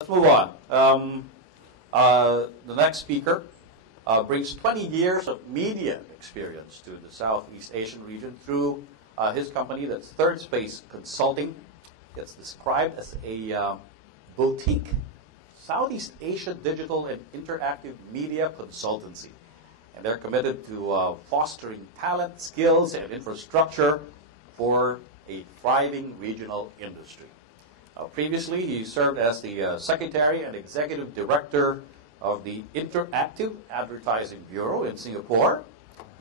Let's move on. The next speaker brings 20 years of media experience to the Southeast Asian region through his company, that's Third Space Consulting. It's described as a boutique Southeast Asian digital and interactive media consultancy. And they're committed to fostering talent, skills, and infrastructure for a thriving regional industry. Previously, he served as the Secretary and Executive Director of the Interactive Advertising Bureau in Singapore.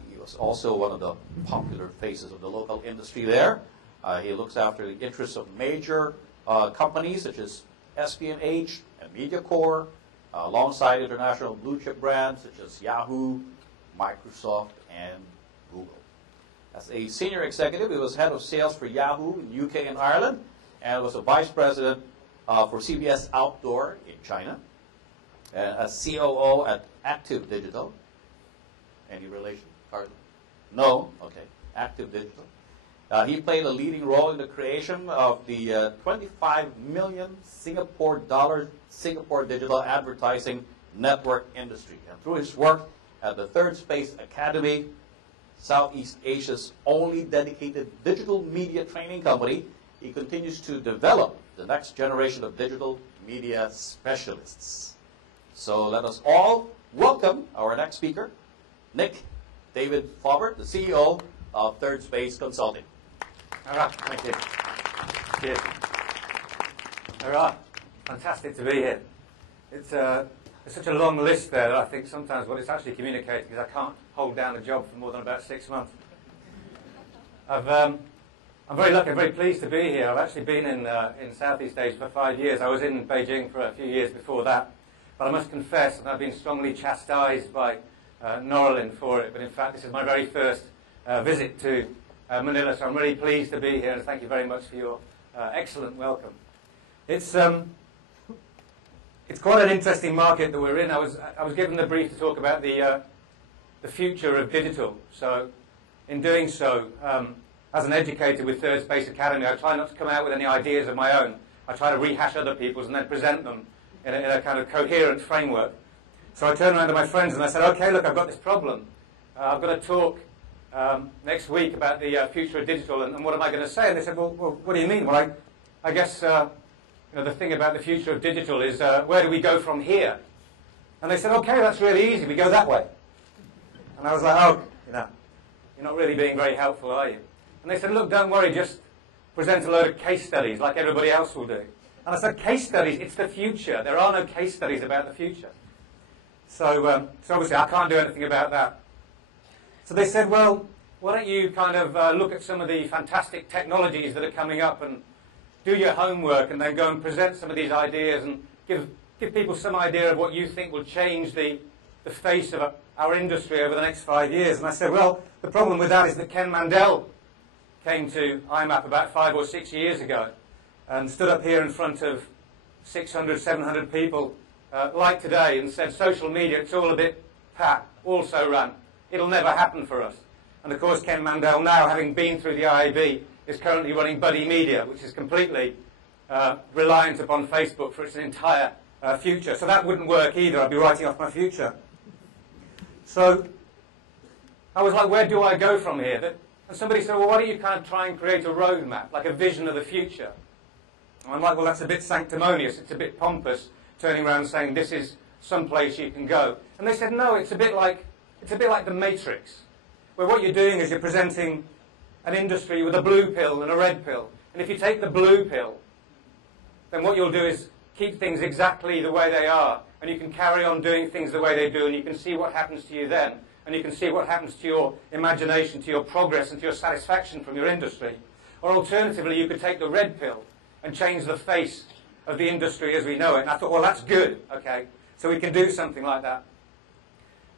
He was also one of the popular faces of the local industry there. He looks after the interests of major companies such as SPNH and MediaCorp, alongside international blue-chip brands such as Yahoo, Microsoft, and Google. As a senior executive, he was head of sales for Yahoo in UK and Ireland, and was a vice president for CBS Outdoor in China, as COO at Active Digital. Any relation, Carla? No? Okay. Active Digital. He played a leading role in the creation of the 25 million Singapore digital advertising network industry. And through his work at the Third Space Academy, Southeast Asia's only dedicated digital media training company, he continues to develop the next generation of digital media specialists. So let us all welcome our next speaker, Nick David Fawbert, the CEO of Third Space Consulting. All right, thank you. Cheers. All right, fantastic to be here. It's such a long list there that I think sometimes what it's actually communicating is I can't hold down a job for more than about 6 months. I'm very lucky, I'm very pleased to be here. I've actually been in Southeast Asia for 5 years. I was in Beijing for a few years before that. But I must confess that I've been strongly chastised by Norlin for it. But in fact, this is my very first visit to Manila, so I'm really pleased to be here, and thank you very much for your excellent welcome. It's quite an interesting market that we're in. I was given the brief to talk about the future of digital. So in doing so, as an educator with Third Space Academy, I try not to come out with any ideas of my own. I try to rehash other people's and then present them in a kind of coherent framework. So I turned around to my friends and I said, okay, look, I've got this problem. I've got to talk next week about the future of digital, and what am I going to say? And they said, well, what do you mean? Well, I guess the thing about the future of digital is where do we go from here? And they said, okay, that's really easy. We go that way. And I was like, oh, you're not really being very helpful, are you? And they said, look, don't worry, just present a load of case studies like everybody else will do. And I said, case studies, it's the future. There are no case studies about the future. So obviously I can't do anything about that. So they said, well, why don't you kind of look at some of the fantastic technologies that are coming up and do your homework and then go and present some of these ideas and give people some idea of what you think will change the face of our industry over the next 5 years. And I said, well, the problem with that is that Ken Mandel came to IMAP about 5 or 6 years ago and stood up here in front of 600, 700 people like today and said, social media, it's all a bit pat, also run. It'll never happen for us. And of course, Ken Mandel now, having been through the IAB, is currently running Buddy Media, which is completely reliant upon Facebook for its entire future. So that wouldn't work either. I'd be writing off my future. So I was like, where do I go from here? And somebody said, well, why don't you kind of try and create a roadmap, like a vision of the future? And I'm like, well, that's a bit sanctimonious. It's a bit pompous, turning around and saying, this is some place you can go. And they said, no, it's a bit like the Matrix, where what you're doing is you're presenting an industry with a blue pill and a red pill. And if you take the blue pill, then what you'll do is keep things exactly the way they are. And you can carry on doing things the way they do, and you can see what happens to you then. And you can see what happens to your imagination, to your progress, and to your satisfaction from your industry. Or alternatively, you could take the red pill and change the face of the industry as we know it. And I thought, well, that's good, okay? So we can do something like that.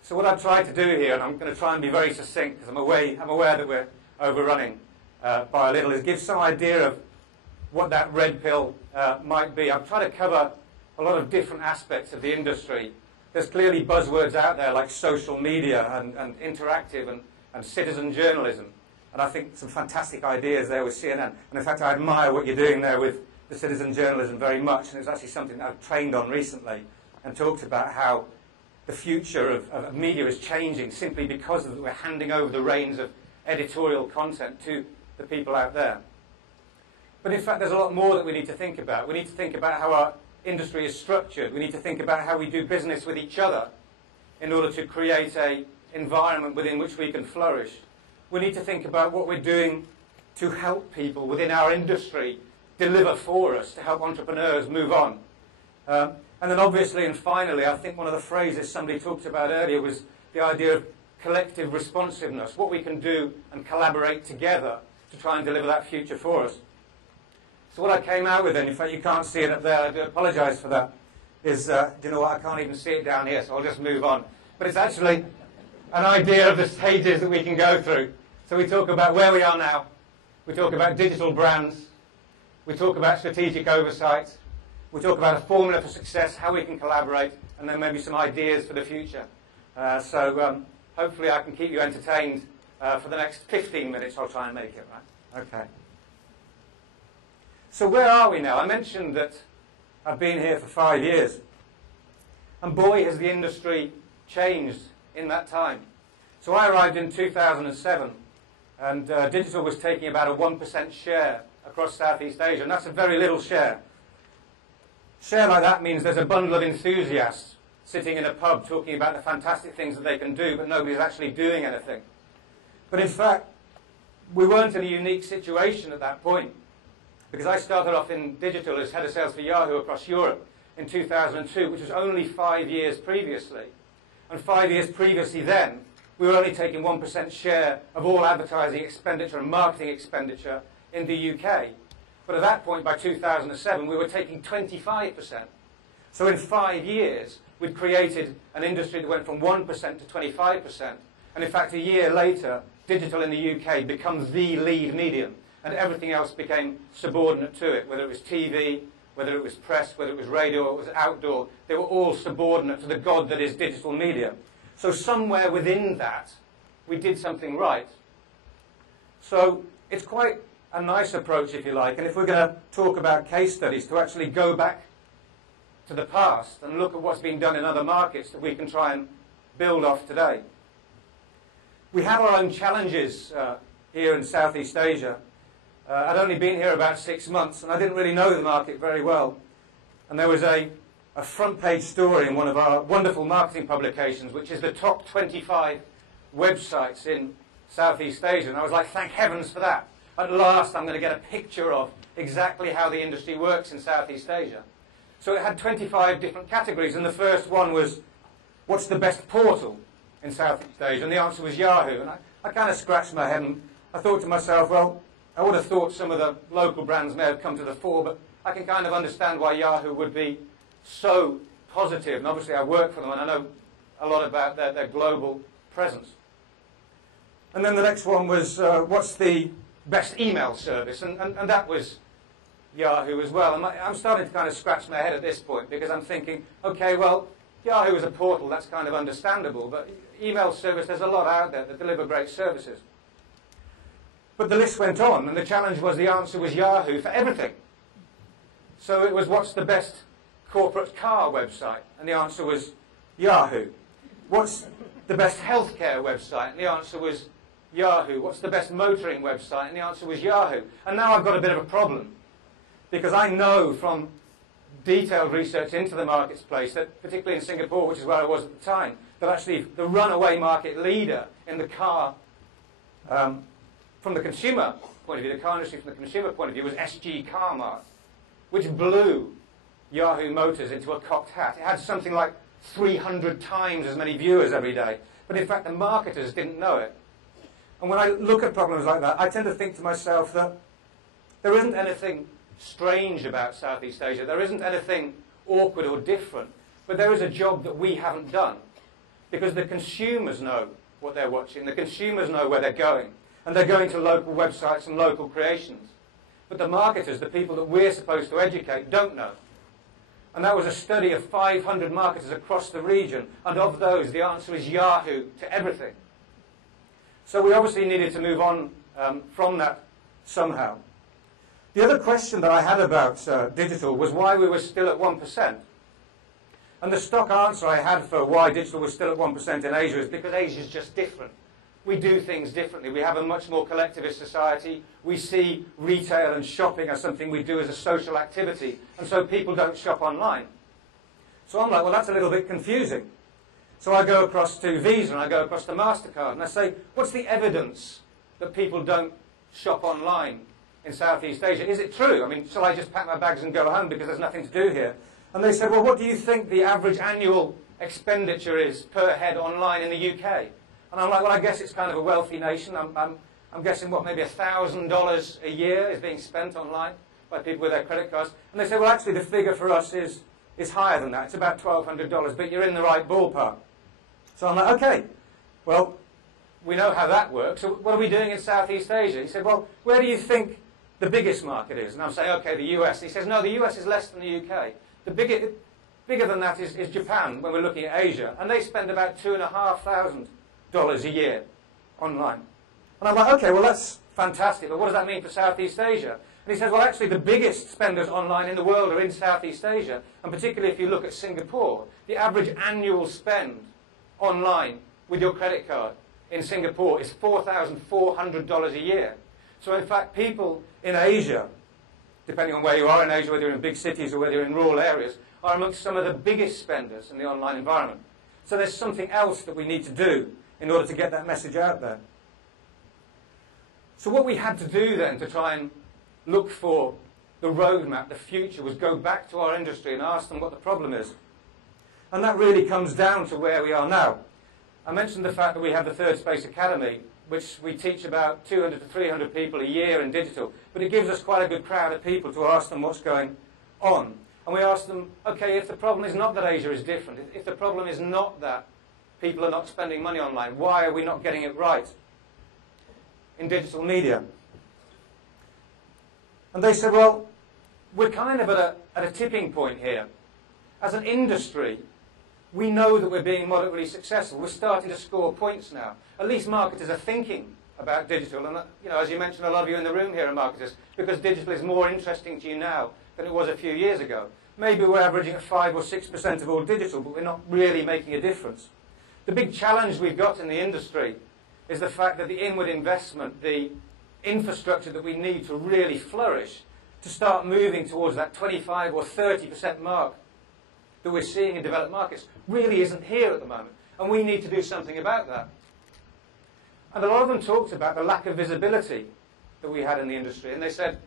So what I've tried to do here, and I'm going to try and be very succinct because I'm aware that we're overrunning by a little, is give some idea of what that red pill might be. I've tried to cover a lot of different aspects of the industry. There's clearly buzzwords out there like social media and interactive and citizen journalism. And I think some fantastic ideas there with CNN. And in fact, I admire what you're doing there with the citizen journalism very much, and it's actually something that I've trained on recently and talked about how the future of media is changing simply because we're handing over the reins of editorial content to the people out there. But in fact, there's a lot more that we need to think about. We need to think about how our industry is structured. We need to think about how we do business with each other in order to create an environment within which we can flourish. We need to think about what we're doing to help people within our industry deliver for us, to help entrepreneurs move on. And then obviously and finally, I think one of the phrases somebody talked about earlier was the idea of collective responsiveness, what we can do and collaborate together to try and deliver that future for us. So what I came out with then, in fact you can't see it up there, I do apologise for that, is, do you know what, I can't even see it down here, so I'll just move on. But it's actually an idea of the stages that we can go through. So we talk about where we are now, we talk about digital brands, we talk about strategic oversight, we talk about a formula for success, how we can collaborate, and then maybe some ideas for the future. So hopefully I can keep you entertained for the next 15 minutes. I'll try and make it, right? Okay. So where are we now? I mentioned that I've been here for 5 years. And boy, has the industry changed in that time. So I arrived in 2007, and digital was taking about a 1% share across Southeast Asia, and that's a very little share. Share like that means there's a bundle of enthusiasts sitting in a pub talking about the fantastic things that they can do, but nobody's actually doing anything. But in fact, we weren't in a unique situation at that point, because I started off in digital as head of sales for Yahoo across Europe in 2002, which was only 5 years previously. And 5 years previously then, we were only taking 1% share of all advertising expenditure and marketing expenditure in the UK. But at that point, by 2007, we were taking 25%. So in 5 years, we'd created an industry that went from 1% to 25%. And in fact, a year later, digital in the UK becomes the lead medium, and everything else became subordinate to it, whether it was TV, whether it was press, whether it was radio, or it was outdoor. They were all subordinate to the god that is digital media. So somewhere within that, we did something right. So it's quite a nice approach, if you like, and if we're going to talk about case studies, to actually go back to the past and look at what's been done in other markets that we can try and build off today. We have our own challenges here in Southeast Asia. I'd only been here about 6 months, and I didn't really know the market very well. And there was a front page story in one of our wonderful marketing publications, which is the top 25 websites in Southeast Asia. And I was like, thank heavens for that. At last, I'm going to get a picture of exactly how the industry works in Southeast Asia. So it had 25 different categories, and the first one was, what's the best portal in Southeast Asia? And the answer was Yahoo. And I kind of scratched my head, and I thought to myself, well, I would have thought some of the local brands may have come to the fore, but I can kind of understand why Yahoo would be so positive. And obviously I work for them, and I know a lot about their global presence. And then the next one was, what's the best email service? And that was Yahoo as well. And I'm starting to kind of scratch my head at this point, because I'm thinking, okay, well, Yahoo is a portal, that's kind of understandable, but email service, there's a lot out there that deliver great services. But the list went on, and the challenge was, the answer was Yahoo for everything. So it was, what's the best corporate car website? And the answer was Yahoo. What's the best healthcare website? And the answer was Yahoo. What's the best motoring website? And the answer was Yahoo. And now I've got a bit of a problem, because I know from detailed research into the marketplace that, particularly in Singapore, which is where I was at the time, that actually the runaway market leader in the car, from the consumer point of view, the car industry from the consumer point of view, was SG Carmart, which blew Yahoo Motors into a cocked hat. It had something like 300 times as many viewers every day. But in fact, the marketers didn't know it. And when I look at problems like that, I tend to think to myself that there isn't anything strange about Southeast Asia. There isn't anything awkward or different. But there is a job that we haven't done, because the consumers know what they're watching. The consumers know where they're going. And they're going to local websites and local creations. But the marketers, the people that we're supposed to educate, don't know. And that was a study of 500 marketers across the region. And of those, the answer is Yahoo to everything. So we obviously needed to move on from that somehow. The other question that I had about digital was why we were still at 1%. And the stock answer I had for why digital was still at 1% in Asia is because Asia is just different. We do things differently. We have a much more collectivist society. We see retail and shopping as something we do as a social activity. And so people don't shop online. So I'm like, well, that's a little bit confusing. So I go across to Visa and I go across to MasterCard and I say, what's the evidence that people don't shop online in Southeast Asia? Is it true? I mean, shall I just pack my bags and go home because there's nothing to do here? And they said, well, what do you think the average annual expenditure is per head online in the UK? And I'm like, well, I guess it's kind of a wealthy nation. I'm guessing, what, maybe $1,000 a year is being spent online by people with their credit cards. And they said, well, actually, the figure for us is higher than that. It's about $1,200, but you're in the right ballpark. So I'm like, okay, well, we know how that works. So what are we doing in Southeast Asia? He said, well, where do you think the biggest market is? And I'm saying, okay, the US. And he says, no, the US is less than the UK. The bigger than that is Japan when we're looking at Asia. And they spend about $2,500 a year online. And I'm like, okay, well, that's fantastic. But what does that mean for Southeast Asia? And he says, well, actually, the biggest spenders online in the world are in Southeast Asia. And particularly if you look at Singapore, the average annual spend online with your credit card in Singapore is $4,400 a year. So, in fact, people in Asia, depending on where you are in Asia, whether you're in big cities or whether you're in rural areas, are amongst some of the biggest spenders in the online environment. So there's something else that we need to do in order to get that message out there. So what we had to do then to try and look for the roadmap, the future, was go back to our industry and ask them what the problem is. And that really comes down to where we are now. I mentioned the fact that we have the Third Space Academy, which we teach about 200 to 300 people a year in digital, but it gives us quite a good crowd of people to ask them what's going on. And we ask them, okay, if the problem is not that Asia is different, if the problem is not that people are not spending money online, why are we not getting it right in digital media? And they said, well, we're kind of at a tipping point here. As an industry, we know that we're being moderately successful. We're starting to score points now. At least marketers are thinking about digital. And, you know, as you mentioned, a lot of you in the room here are marketers, because digital is more interesting to you now than it was a few years ago. Maybe we're averaging at 5 or 6% of all digital, but we're not really making a difference. The big challenge we've got in the industry is the fact that the inward investment, the infrastructure that we need to really flourish, to start moving towards that 25 or 30% mark that we're seeing in developed markets, really isn't here at the moment. And we need to do something about that. And a lot of them talked about the lack of visibility that we had in the industry. And they said,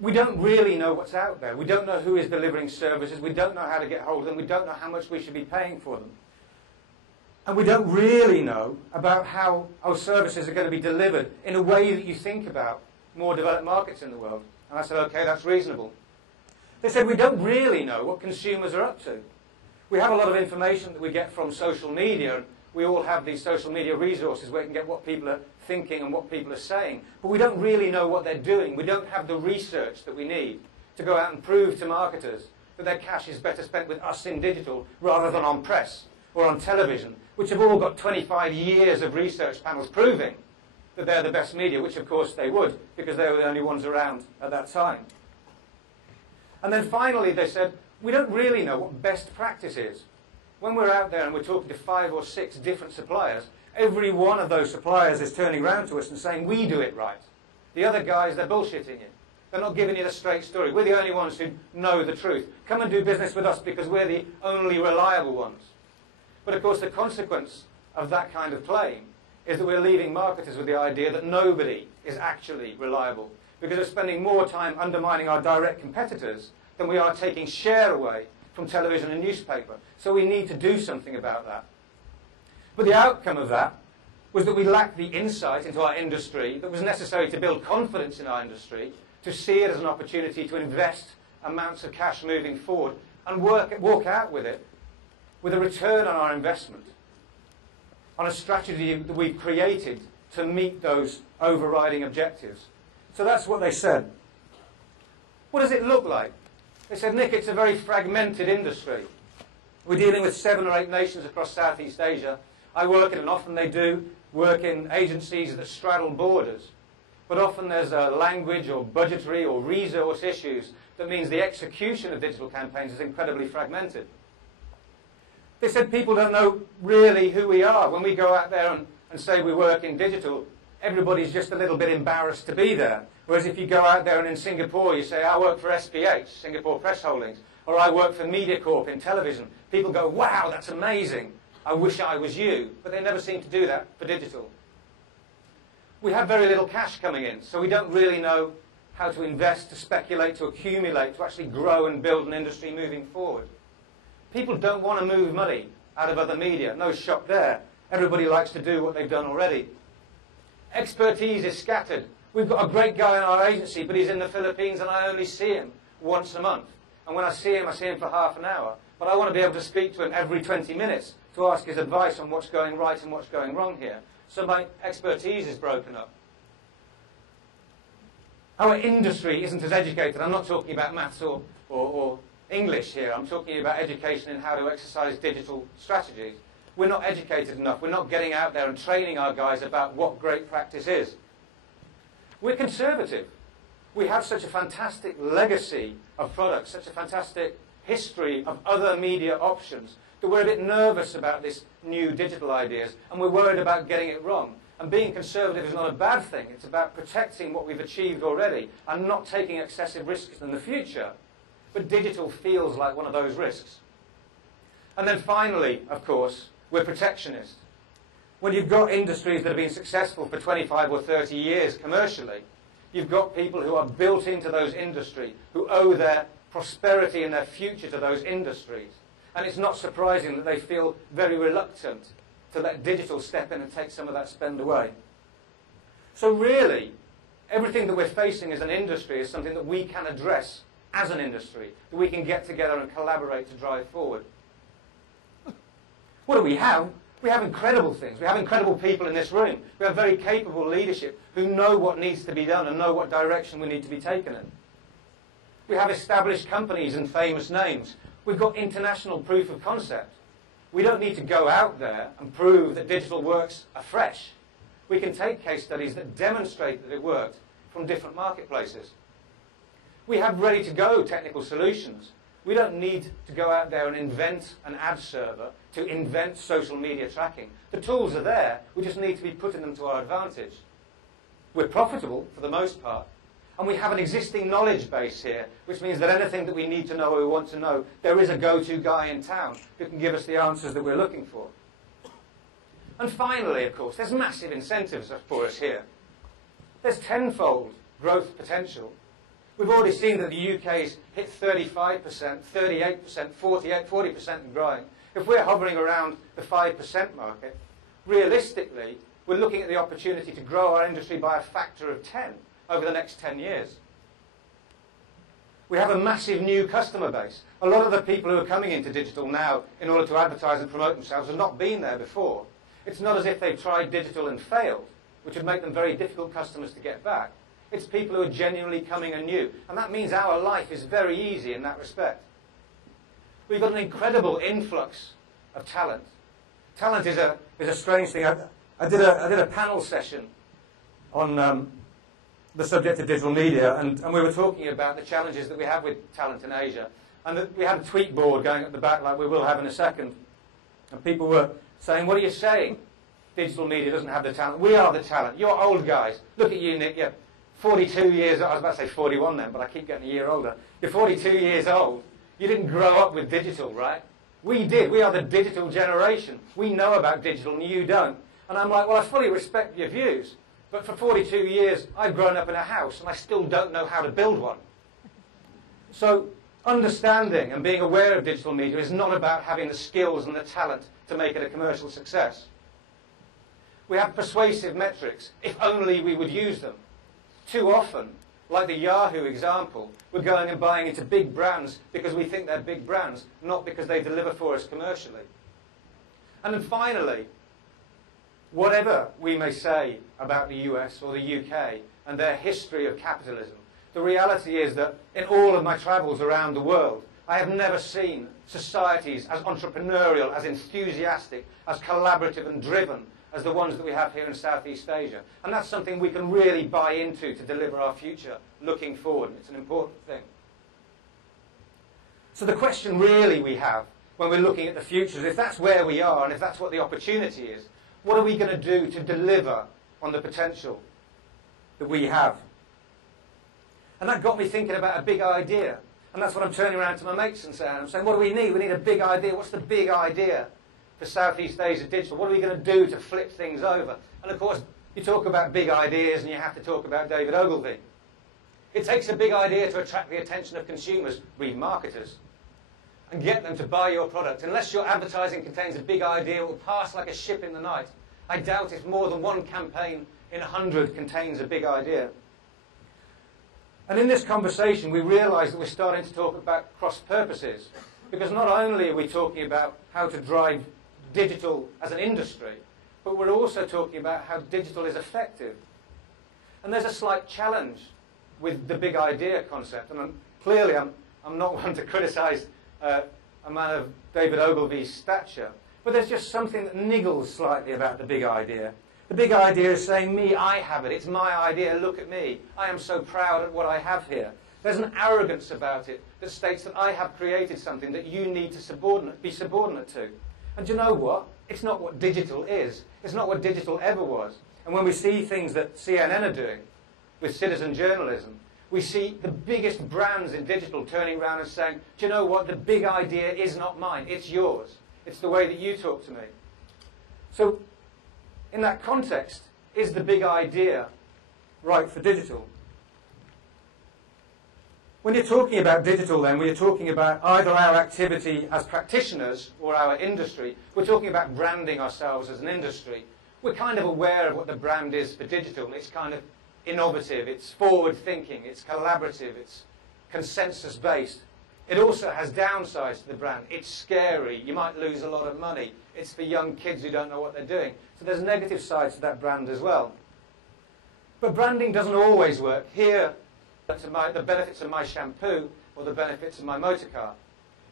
we don't really know what's out there. We don't know who is delivering services. We don't know how to get hold of them. We don't know how much we should be paying for them. And we don't really know about how our services are going to be delivered in a way that you think about more developed markets in the world. And I said, okay, that's reasonable. They said, we don't really know what consumers are up to. We have a lot of information that we get from social media. And we all have these social media resources where we can get what people are thinking and what people are saying. But we don't really know what they're doing. We don't have the research that we need to go out and prove to marketers that their cash is better spent with us in digital rather than on press or on television, which have all got 25 years of research panels proving that they're the best media, which of course they would, because they were the only ones around at that time. And then finally they said, we don't really know what best practice is. When we're out there and we're talking to 5 or 6 different suppliers, every one of those suppliers is turning around to us and saying, we do it right. The other guys, they're bullshitting you. They're not giving you the straight story. We're the only ones who know the truth. Come and do business with us because we're the only reliable ones. But of course the consequence of that kind of claim is that we're leaving marketers with the idea that nobody is actually reliable, because we're spending more time undermining our direct competitors than we are taking share away from television and newspaper. So we need to do something about that. But the outcome of that was that we lacked the insight into our industry that was necessary to build confidence in our industry, to see it as an opportunity to invest amounts of cash moving forward and walk out with it with a return on our investment, on a strategy that we've created to meet those overriding objectives. So that's what they said. What does it look like? They said, Nick, it's a very fragmented industry. We're dealing with 7 or 8 nations across Southeast Asia. I work in, and often they do, work in agencies that straddle borders. but often there's a language or budgetary or resource issues that means the execution of digital campaigns is incredibly fragmented. They said people don't know really who we are. When we go out there and say we work in digital, everybody's just a little bit embarrassed to be there. Whereas if you go out there and in Singapore you say, I work for SPH, Singapore Press Holdings, or I work for MediaCorp in television, people go, wow, that's amazing. I wish I was you. But they never seem to do that for digital. We have very little cash coming in, so we don't really know how to invest, to speculate, to accumulate, to actually grow and build an industry moving forward. People don't want to move money out of other media. No shock there. Everybody likes to do what they've done already. Expertise is scattered. We've got a great guy in our agency, but he's in the Philippines and I only see him once a month. And when I see him for half an hour. But I want to be able to speak to him every 20 minutes to ask his advice on what's going right and what's going wrong here. So my expertise is broken up. Our industry isn't as educated. I'm not talking about maths or English here. I'm talking about education in how to exercise digital strategies. We're not educated enough. We're not getting out there and training our guys about what great practice is. We're conservative. We have such a fantastic legacy of products, such a fantastic history of other media options, that we're a bit nervous about this new digital ideas, and we're worried about getting it wrong. And being conservative is not a bad thing. It's about protecting what we've achieved already and not taking excessive risks in the future. But digital feels like one of those risks. And then finally, of course, we're protectionist. When you've got industries that have been successful for 25 or 30 years commercially, you've got people who are built into those industries, who owe their prosperity and their future to those industries. And it's not surprising that they feel very reluctant to let digital step in and take some of that spend away. So really, everything that we're facing as an industry is something that we can address as an industry, that we can get together and collaborate to drive forward. What do we have? We have incredible things. We have incredible people in this room. We have very capable leadership who know what needs to be done and know what direction we need to be taken in. We have established companies and famous names. We've got international proof of concept. We don't need to go out there and prove that digital works afresh. We can take case studies that demonstrate that it worked from different marketplaces. We have ready-to-go technical solutions. We don't need to go out there and invent an ad server, to invent social media tracking. The tools are there. We just need to be putting them to our advantage. We're profitable for the most part. And we have an existing knowledge base here, which means that anything that we need to know or we want to know, there is a go-to guy in town who can give us the answers that we're looking for. And finally, of course, there's massive incentives for us here. There's tenfold growth potential. We've already seen that the UK's hit 35%, 38%, 40% and growing. If we're hovering around the 5% market, realistically, we're looking at the opportunity to grow our industry by a factor of 10 over the next 10 years. We have a massive new customer base. A lot of the people who are coming into digital now in order to advertise and promote themselves have not been there before. It's not as if they've tried digital and failed, which would make them very difficult customers to get back. It's people who are genuinely coming anew. And that means our life is very easy in that respect. We've got an incredible influx of talent. Talent is a strange thing. I did a panel session on the subject of digital media, and we were talking about the challenges that we have with talent in Asia. And we had a tweet board going at the back like we will have in a second. And people were saying, what are you saying? Digital media doesn't have the talent. We are the talent. You're old guys. Look at you, Nick. You're 42 years old. I was about to say 41 then, but I keep getting a year older. You're 42 years old. You didn't grow up with digital, right? We did. We are the digital generation. We know about digital and you don't. And I'm like, well, I fully respect your views. But for 42 years, I've grown up in a house and I still don't know how to build one. So understanding and being aware of digital media is not about having the skills and the talent to make it a commercial success. We have persuasive metrics, if only we would use them. Too often, like the Yahoo example, we're going and buying into big brands because we think they're big brands, not because they deliver for us commercially. And then finally, whatever we may say about the US or the UK and their history of capitalism, the reality is that in all of my travels around the world, I have never seen societies as entrepreneurial, as enthusiastic, as collaborative and driven as the ones that we have here in Southeast Asia. And that's something we can really buy into to deliver our future looking forward. It's an important thing. So the question really we have when we're looking at the future is, if that's where we are and if that's what the opportunity is, what are we going to do to deliver on the potential that we have? And that got me thinking about a big idea. And that's what I'm turning around to my mates and saying. I'm saying, what do we need? We need a big idea. What's the big idea for Southeast Asia Digital? What are we going to do to flip things over? And of course, you talk about big ideas and you have to talk about David Ogilvy. It takes a big idea to attract the attention of consumers, read marketers, and get them to buy your product. Unless your advertising contains a big idea, it will pass like a ship in the night. I doubt if more than one campaign in 100 contains a big idea. And in this conversation, we realise that we're starting to talk about cross-purposes. Because not only are we talking about how to drive digital as an industry, but we're also talking about how digital is effective. And there's a slight challenge with the big idea concept. And clearly, I'm not one to criticise a man of David Ogilvy's stature. But there's just something that niggles slightly about the big idea. The big idea is saying, me, I have it. It's my idea. Look at me. I am so proud at what I have here. There's an arrogance about it that states that I have created something that you need to be subordinate to. And you know what? It's not what digital is. It's not what digital ever was. And when we see things that CNN are doing with citizen journalism, we see the biggest brands in digital turning around and saying, do you know what? The big idea is not mine. It's yours. It's the way that you talk to me. So, in that context, is the big idea right for digital? When you're talking about digital, then, we're talking about either our activity as practitioners or our industry. We're talking about branding ourselves as an industry. We're kind of aware of what the brand is for digital. It's kind of innovative, it's forward-thinking, it's collaborative, it's consensus-based. It also has downsides to the brand. It's scary. You might lose a lot of money. It's for young kids who don't know what they're doing. So there's negative sides to that brand as well. But branding doesn't always work. Here, the benefits of my shampoo or the benefits of my motor car.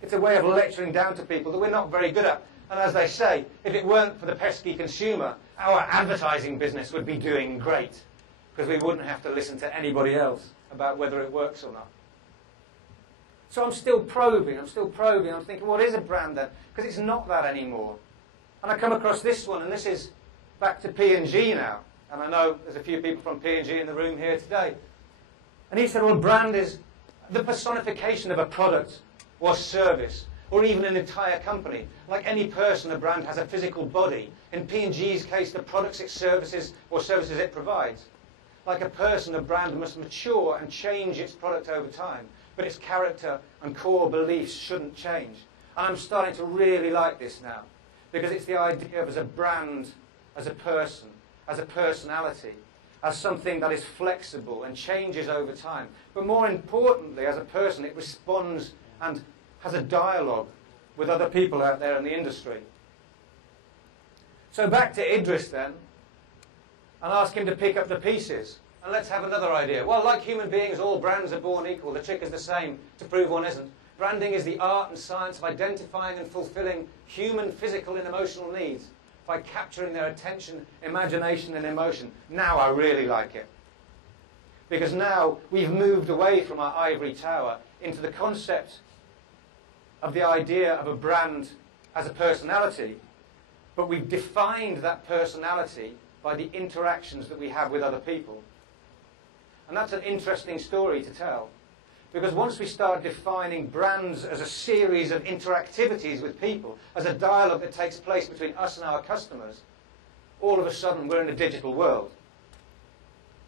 It's a way of lecturing down to people that we're not very good at. And as they say, if it weren't for the pesky consumer, our advertising business would be doing great, because we wouldn't have to listen to anybody else about whether it works or not. So I'm still probing. I'm thinking, what is a brand then? Because it's not that anymore. And I come across this one, and this is back to P&G now. And I know there's a few people from P&G in the room here today. And he said, well, brand is the personification of a product or service, or even an entire company. Like any person, a brand has a physical body. In P&G's case, the products it services or services it provides. Like a person, a brand must mature and change its product over time. But its character and core beliefs shouldn't change. And I'm starting to really like this now. Because it's the idea of as a brand, as a person, as a personality, as something that is flexible and changes over time. But more importantly, as a person, it responds and has a dialogue with other people out there in the industry. So back to Idris then, and ask him to pick up the pieces. And let's have another idea. Well, like human beings, all brands are born equal. The trick is the same to prove one isn't. Branding is the art and science of identifying and fulfilling human physical and emotional needs by capturing their attention, imagination and emotion. Now I really like it. Because now we've moved away from our ivory tower into the concept of the idea of a brand as a personality, but we've defined that personality by the interactions that we have with other people. And that's an interesting story to tell. Because once we start defining brands as a series of interactivities with people, as a dialogue that takes place between us and our customers, all of a sudden we're in a digital world.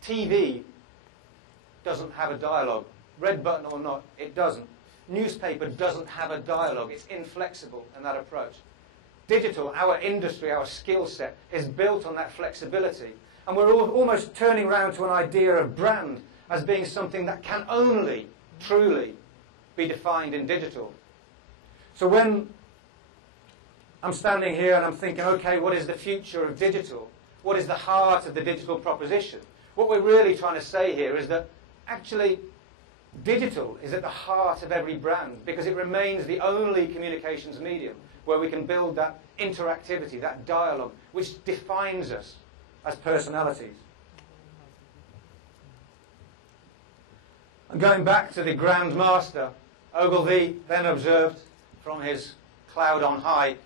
TV doesn't have a dialogue. Red button or not, it doesn't. Newspaper doesn't have a dialogue. It's inflexible in that approach. Digital, our industry, our skill set, is built on that flexibility. And we're almost turning around to an idea of brand as being something that can only truly be defined in digital. So when I'm standing here and I'm thinking, okay, what is the future of digital? What is the heart of the digital proposition? What we're really trying to say here is that actually Digital is at the heart of every brand because it remains the only communications medium where we can build that interactivity, that dialogue, which defines us as personalities. And going back to the Grand Master, Ogilvy then observed from his cloud on high,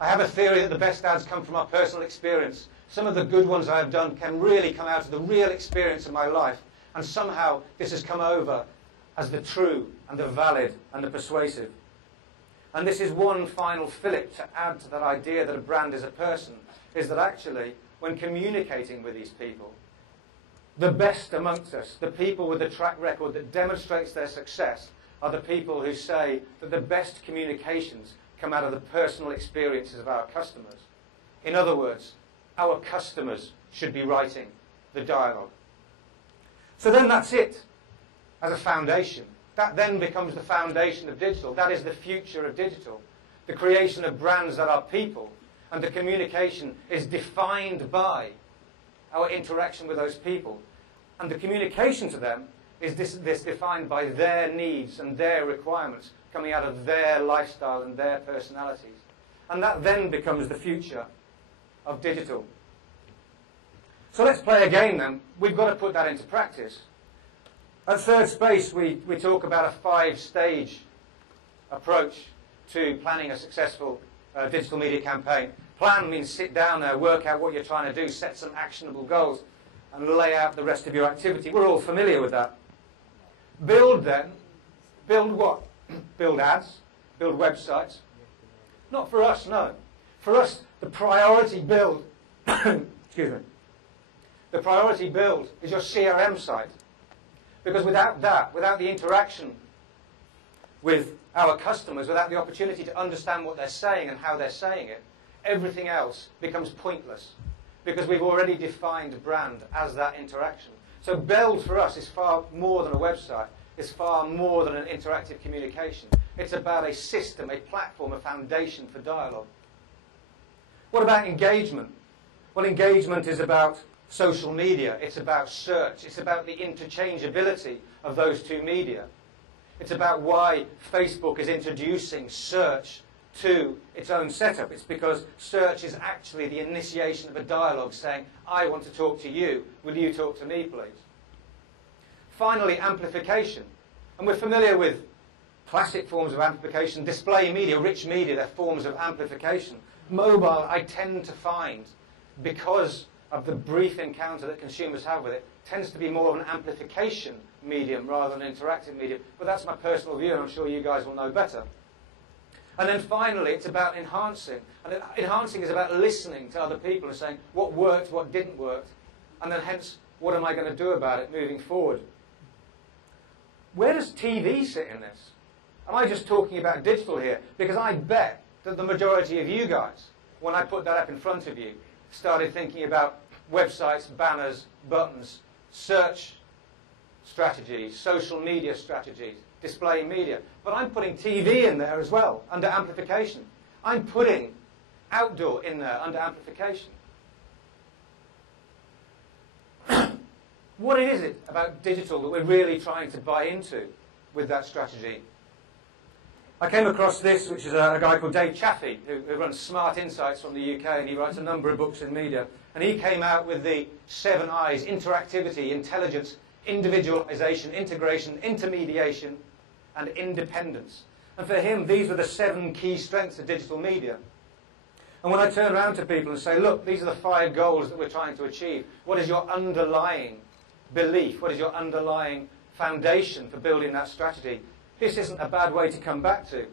I have a theory that the best ads come from our personal experience. Some of the good ones I have done can really come out of the real experience of my life, and somehow this has come over as the true and the valid and the persuasive. And this is one final fillip to add to that idea that a brand is a person, is that actually, when communicating with these people, the best amongst us, the people with the track record that demonstrates their success, are the people who say that the best communications come out of the personal experiences of our customers. In other words, our customers should be writing the dialogue. So then that's it as a foundation. That then becomes the foundation of digital. That is the future of digital. The creation of brands that are people, and the communication is defined by our interaction with those people. And the communication to them is this defined by their needs and their requirements coming out of their lifestyle and their personalities. And that then becomes the future of digital. So let's play a game then. We've got to put that into practice. At Third Space, we talk about a 5-stage approach to planning a successful digital media campaign. Plan means sit down there, work out what you're trying to do, set some actionable goals, and lay out the rest of your activity. We're all familiar with that. Build then. Build what? Build ads, build websites. Not for us, no. For us, the priority build, excuse me, the priority build is your CRM site. Because without that, without the interaction with our customers, without the opportunity to understand what they're saying and how they're saying it, everything else becomes pointless. Because we've already defined a brand as that interaction. So build for us is far more than a website. It's far more than an interactive communication. It's about a system, a platform, a foundation for dialogue. What about engagement? Well, engagement is about social media. It's about search. It's about the interchangeability of those two media. It's about why Facebook is introducing search to its own setup. It's because search is actually the initiation of a dialogue saying, I want to talk to you. Will you talk to me, please? Finally, amplification. And we're familiar with classic forms of amplification. Display media, rich media, they're forms of amplification. Mobile, I tend to find, because of the brief encounter that consumers have with it, tends to be more of an amplification medium rather than an interactive medium. But that's my personal view, and I'm sure you guys will know better. And then finally, it's about enhancing. And enhancing is about listening to other people and saying what worked, what didn't work, and then hence, what am I going to do about it moving forward? Where does TV sit in this? Am I just talking about digital here? Because I bet that the majority of you guys, when I put that up in front of you, started thinking about websites, banners, buttons, search strategies, social media strategies, display media. But I'm putting TV in there as well, under amplification. I'm putting outdoor in there, under amplification. What is it about digital that we're really trying to buy into with that strategy? I came across this, which is a guy called Dave Chaffee, who runs Smart Insights from the UK, and he writes a number of books in media. And he came out with the 7 I's: interactivity, intelligence, individualization, integration, intermediation, and independence. And for him, these were the 7 key strengths of digital media. And when I turn around to people and say, look, these are the 5 goals that we're trying to achieve, what is your underlying belief? What is your underlying foundation for building that strategy? This isn't a bad way to come back to.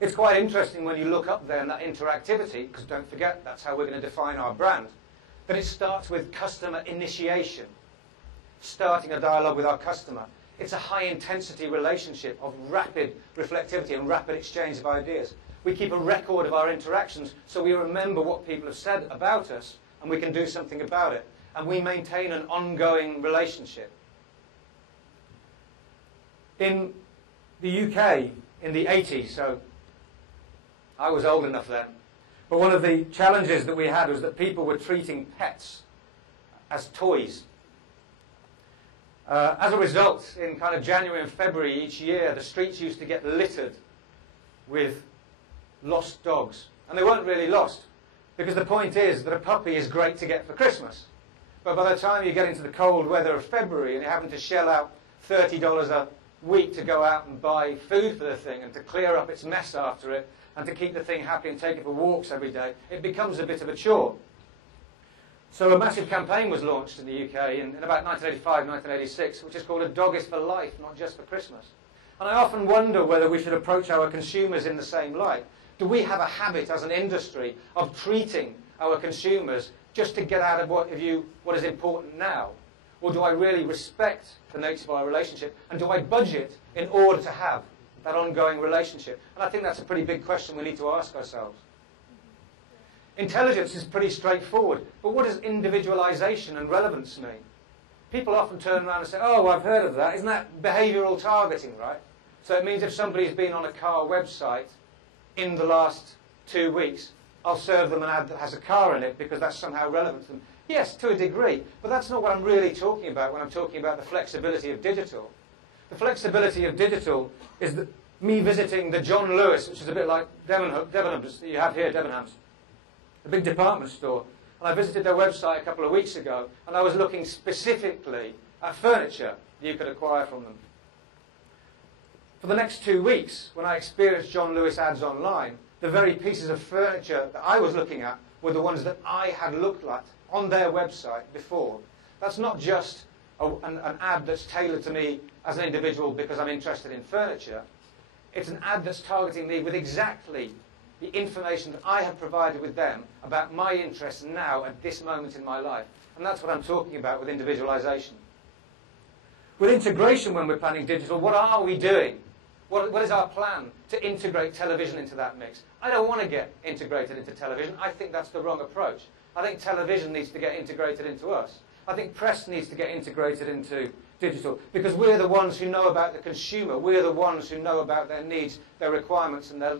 It's quite interesting when you look up there in that interactivity, because don't forget, that's how we're going to define our brand, that it starts with customer initiation, starting a dialogue with our customer. It's a high-intensity relationship of rapid reflectivity and rapid exchange of ideas. We keep a record of our interactions so we remember what people have said about us and we can do something about it. And we maintain an ongoing relationship. In the UK, in the 80s, so I was old enough then, but one of the challenges that we had was that people were treating pets as toys. As a result, in kind of January and February each year, the streets used to get littered with lost dogs. And they weren't really lost, because the point is that a puppy is great to get for Christmas. But by the time you get into the cold weather of February and you're having to shell out $30 a week to go out and buy food for the thing and to clear up its mess after it and to keep the thing happy and take it for walks every day, it becomes a bit of a chore. So a massive campaign was launched in the UK in about 1985, 1986, which is called A Dog is for Life, not just for Christmas. And I often wonder whether we should approach our consumers in the same light. Do we have a habit as an industry of treating our consumers just to get out of what is important now? Or do I really respect the nature of our relationship? And do I budget in order to have that ongoing relationship? And I think that's a pretty big question we need to ask ourselves. Intelligence is pretty straightforward, but what does individualization and relevance mean? People often turn around and say, oh, I've heard of that. Isn't that behavioral targeting, right? So it means if somebody's been on a car website in the last 2 weeks, I'll serve them an ad that has a car in it because that's somehow relevant to them. Yes, to a degree, but that's not what I'm really talking about when I'm talking about the flexibility of digital. The flexibility of digital is me visiting the John Lewis, which is a bit like Debenhams that you have here, Debenhams, a big department store. And I visited their website a couple of weeks ago, and I was looking specifically at furniture you could acquire from them. For the next 2 weeks, when I experienced John Lewis ads online, the very pieces of furniture that I was looking at were the ones that I had looked at on their website before. That's not just an ad that's tailored to me as an individual because I'm interested in furniture. It's an ad that's targeting me with exactly the information that I have provided with them about my interests now at this moment in my life. And that's what I'm talking about with individualization. With integration, when we're planning digital, what are we doing? What is our plan to integrate television into that mix? I don't want to get integrated into television. I think that's the wrong approach. I think television needs to get integrated into us. I think press needs to get integrated into digital because we're the ones who know about the consumer. We're the ones who know about their needs, their requirements, and their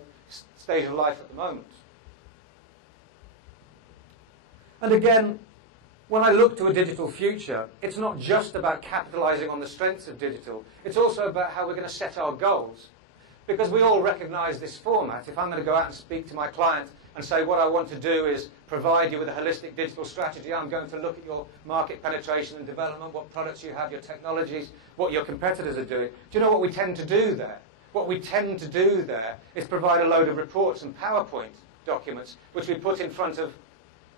stage of life at the moment. And again, when I look to a digital future, it's not just about capitalizing on the strengths of digital. It's also about how we're going to set our goals. Because we all recognize this format. If I'm going to go out and speak to my client and say what I want to do is provide you with a holistic digital strategy, I'm going to look at your market penetration and development, what products you have, your technologies, what your competitors are doing. Do you know what we tend to do there? What we tend to do there is provide a load of reports and PowerPoint documents which we put in front of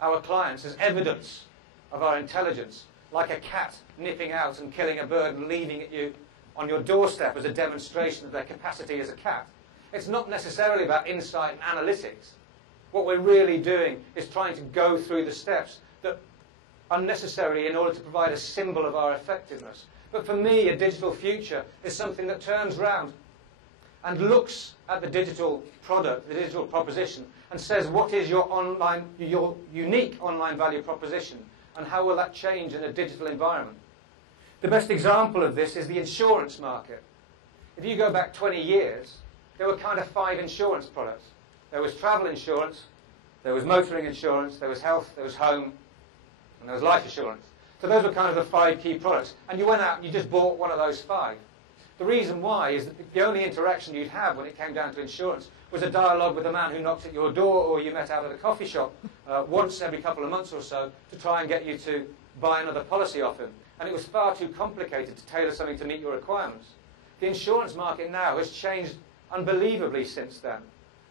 our clients as evidence of our intelligence, like a cat nipping out and killing a bird and leaving it you on your doorstep as a demonstration of their capacity as a cat. It's not necessarily about insight and analytics. What we're really doing is trying to go through the steps that are necessary in order to provide a symbol of our effectiveness. But for me, a digital future is something that turns round and looks at the digital product, the digital proposition, and says, what is your unique online value proposition? And how will that change in a digital environment? The best example of this is the insurance market. If you go back 20 years, there were kind of 5 insurance products. There was travel insurance, there was motoring insurance, there was health, there was home, and there was life insurance. So those were kind of the 5 key products. And you went out and you just bought one of those 5. The reason why is that the only interaction you'd have when it came down to insurance was a dialogue with a man who knocked at your door or you met out at a coffee shop once every couple of months or so to try and get you to buy another policy off him. And it was far too complicated to tailor something to meet your requirements. The insurance market now has changed unbelievably since then.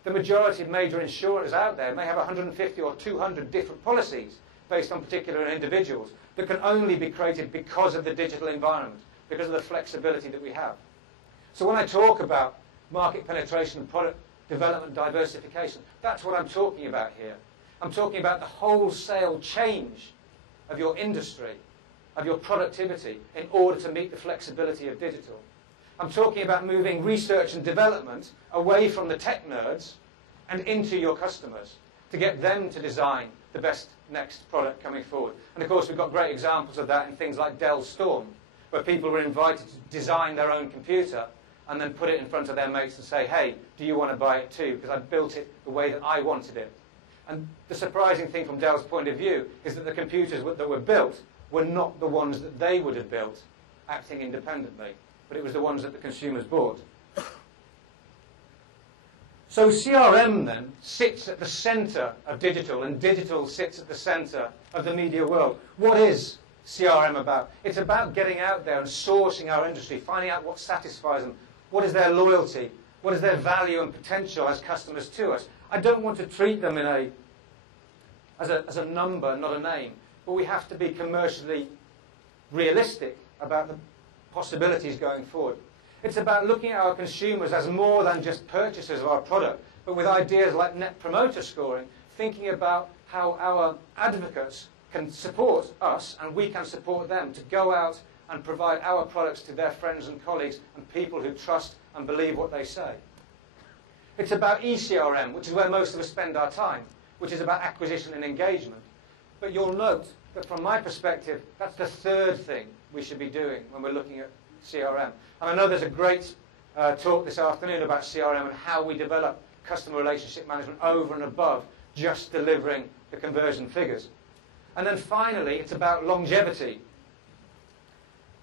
The majority of major insurers out there may have 150 or 200 different policies based on particular individuals that can only be created because of the digital environment, because of the flexibility that we have. So when I talk about market penetration and product development diversification, that's what I'm talking about here. I'm talking about the wholesale change of your industry, of your productivity, in order to meet the flexibility of digital. I'm talking about moving research and development away from the tech nerds and into your customers to get them to design the best next product coming forward. And of course, we've got great examples of that in things like Dell Storm, where people were invited to design their own computer and then put it in front of their mates and say, hey, do you want to buy it too? Because I built it the way that I wanted it. And the surprising thing from Dell's point of view is that the computers that were built were not the ones that they would have built acting independently, but it was the ones that the consumers bought. So CRM then sits at the centre of digital, and digital sits at the centre of the media world. What is CRM about? It's about getting out there and sourcing our industry, finding out what satisfies them, what is their loyalty, what is their value and potential as customers to us. I don't want to treat them as a number, not a name, but we have to be commercially realistic about the possibilities going forward. It's about looking at our consumers as more than just purchasers of our product, but with ideas like net promoter scoring, thinking about how our advocates can support us and we can support them to go out and provide our products to their friends and colleagues and people who trust and believe what they say. It's about eCRM, which is where most of us spend our time, which is about acquisition and engagement. But you'll note that from my perspective, that's the third thing we should be doing when we're looking at CRM. And I know there's a great talk this afternoon about CRM and how we develop customer relationship management over and above just delivering the conversion figures. And then finally, it's about longevity.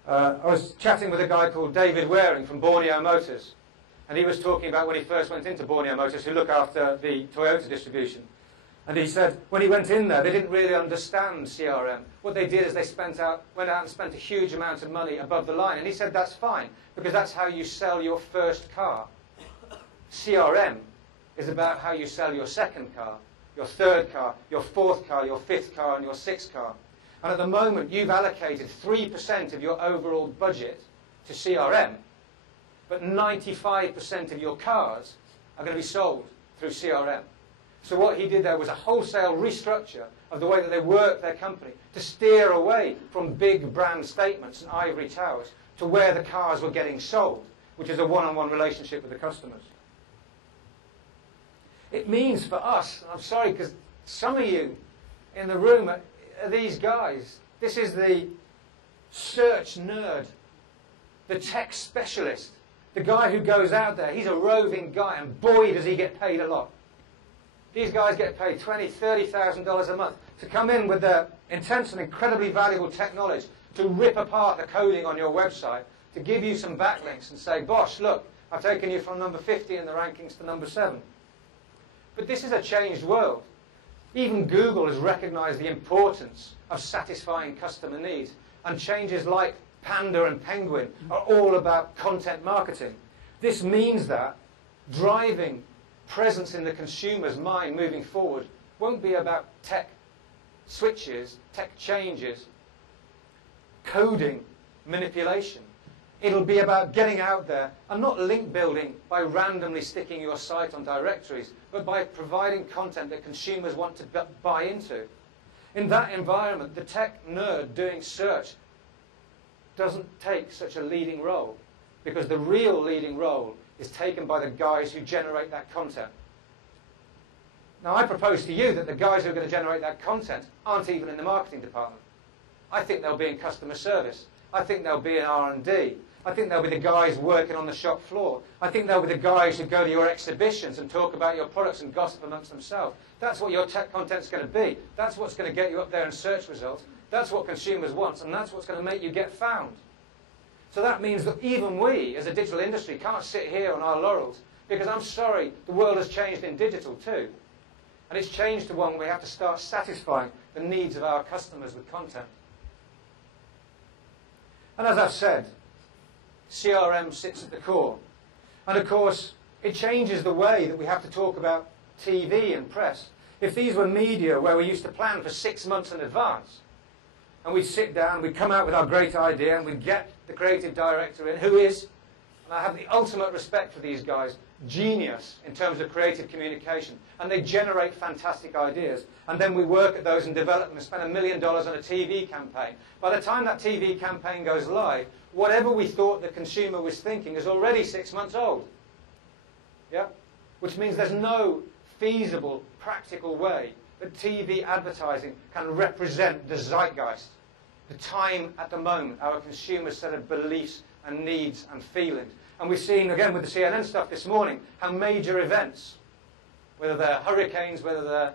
I was chatting with a guy called David Waring from Borneo Motors, and he was talking about when he first went into Borneo Motors, who look after the Toyota distribution. And he said when he went in there, they didn't really understand CRM. What they did is they went out and spent a huge amount of money above the line. And he said that's fine, because that's how you sell your first car. CRM is about how you sell your second car, your third car, your fourth car, your fifth car, and your sixth car. And at the moment, you've allocated 3% of your overall budget to CRM, but 95% of your cars are going to be sold through CRM. So what he did there was a wholesale restructure of the way that they work their company to steer away from big brand statements and ivory towers to where the cars were getting sold, which is a one-on-one relationship with the customers. It means for us, and I'm sorry because some of you in the room are these guys. This is the search nerd, the tech specialist, the guy who goes out there. He's a roving guy, and boy, does he get paid a lot. These guys get paid $20,000, $30,000 a month to come in with their intense and incredibly valuable tech knowledge to rip apart the coding on your website, to give you some backlinks and say, Bosh, look, I've taken you from number 50 in the rankings to number 7. But this is a changed world. Even Google has recognized the importance of satisfying customer needs, and changes like Panda and Penguin are all about content marketing. This means that driving presence in the consumer's mind moving forward won't be about tech switches, tech changes, coding, manipulation. It'll be about getting out there and not link building by randomly sticking your site on directories, but by providing content that consumers want to buy into. In that environment, the tech nerd doing search doesn't take such a leading role, because the real leading role is taken by the guys who generate that content. Now, I propose to you that the guys who are going to generate that content aren't even in the marketing department. I think they'll be in customer service. I think they'll be in R&D. I think they'll be the guys working on the shop floor. I think they'll be the guys who go to your exhibitions and talk about your products and gossip amongst themselves. That's what your tech content's going to be. That's what's going to get you up there in search results. That's what consumers want, and that's what's going to make you get found. So that means that even we, as a digital industry, can't sit here on our laurels, because I'm sorry, the world has changed in digital too. And it's changed to one where we have to start satisfying the needs of our customers with content. And as I've said, CRM sits at the core. And of course, it changes the way that we have to talk about TV and press. If these were media where we used to plan for 6 months in advance, and we'd sit down, we'd come out with our great idea, and we'd get the creative director in, who is, and I have the ultimate respect for these guys, genius in terms of creative communication, and they generate fantastic ideas, and then we work at those and develop them and spend $1 million on a TV campaign. By the time that TV campaign goes live, whatever we thought the consumer was thinking is already 6 months old. Yeah? Which means there's no feasible, practical way that TV advertising can represent the zeitgeist, the time at the moment, our consumers' set of beliefs and needs and feelings. And we've seen, again, with the CNN stuff this morning, how major events, whether they're hurricanes, whether they're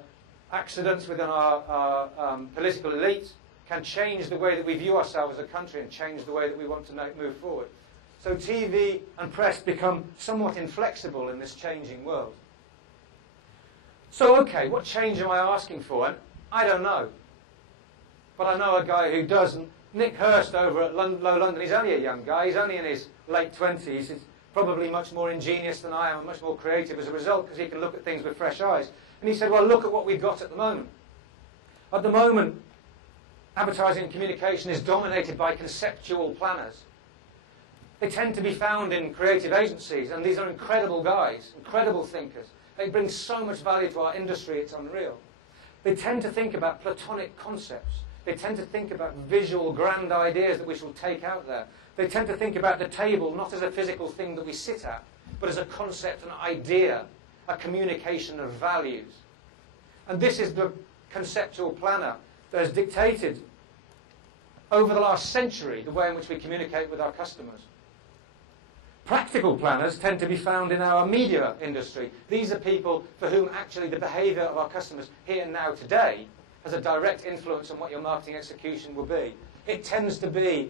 accidents within our political elite, can change the way that we view ourselves as a country and change the way that we want to move forward. So TV and press become somewhat inflexible in this changing world. So, okay, what change am I asking for? And I don't know. But I know a guy who does. Nick Hurst over at Low London, he's only a young guy. He's only in his late 20s. He's probably much more ingenious than I am and much more creative as a result because he can look at things with fresh eyes. And he said, well, look at what we've got at the moment. At the moment, advertising and communication is dominated by conceptual planners. They tend to be found in creative agencies, and these are incredible guys, incredible thinkers. They bring so much value to our industry, it's unreal. They tend to think about platonic concepts. They tend to think about visual, grand ideas that we shall take out there. They tend to think about the table not as a physical thing that we sit at, but as a concept, an idea, a communication of values. And this is the conceptual planner that has dictated over the last century the way in which we communicate with our customers. Practical planners tend to be found in our media industry. These are people for whom actually the behaviour of our customers here and now today has a direct influence on what your marketing execution will be. It tends to be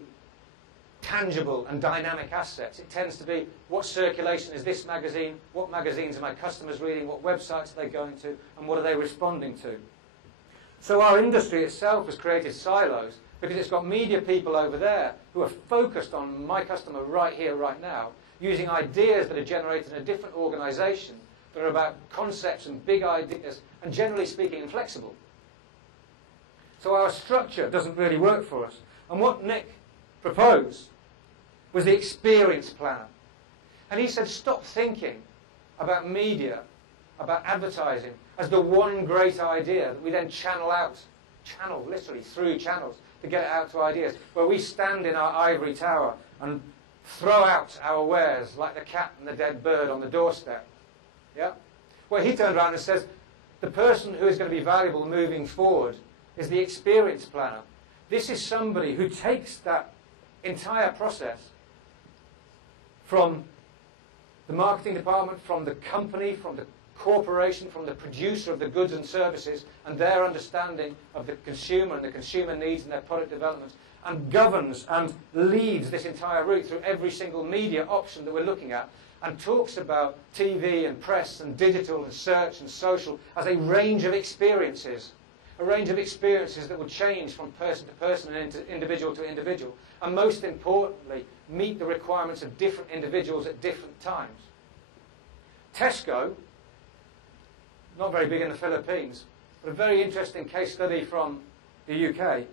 tangible and dynamic assets. It tends to be what circulation is this magazine, what magazines are my customers reading, what websites are they going to, and what are they responding to. So our industry itself has created silos because it's got media people over there who are focused on my customer right here, right now, using ideas that are generated in a different organisation that are about concepts and big ideas and generally speaking inflexible. So our structure doesn't really work for us. And what Nick proposed was the experience planner. And he said, stop thinking about media, about advertising, as the one great idea that we then channel literally through channels to get it out to ideas, where we stand in our ivory tower and throw out our wares like the cat and the dead bird on the doorstep. Yeah? Well, he turned around and says, the person who is going to be valuable moving forward is the experience planner. This is somebody who takes that entire process from the marketing department, from the company, from the corporation, from the producer of the goods and services, and their understanding of the consumer and the consumer needs and their product development, and governs and leads this entire route through every single media option that we're looking at, and talks about TV and press and digital and search and social as a range of experiences. A range of experiences that will change from person to person and individual to individual, and most importantly, meet the requirements of different individuals at different times. Tesco, not very big in the Philippines, but a very interesting case study from the UK.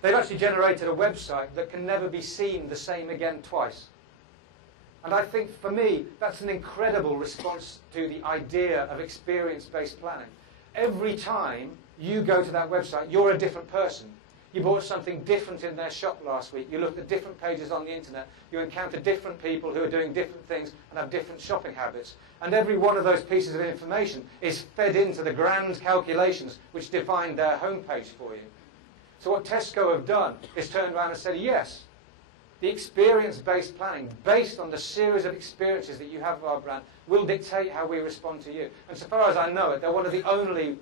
They've actually generated a website that can never be seen the same again twice. And I think, for me, that's an incredible response to the idea of experience-based planning. Every time you go to that website, you're a different person. You bought something different in their shop last week. You looked at different pages on the internet. You encounter different people who are doing different things and have different shopping habits. And every one of those pieces of information is fed into the grand calculations which define their homepage for you. So what Tesco have done is turned around and said, yes, the experience-based planning, based on the series of experiences that you have of our brand, will dictate how we respond to you. And so far as I know it, they're one of the only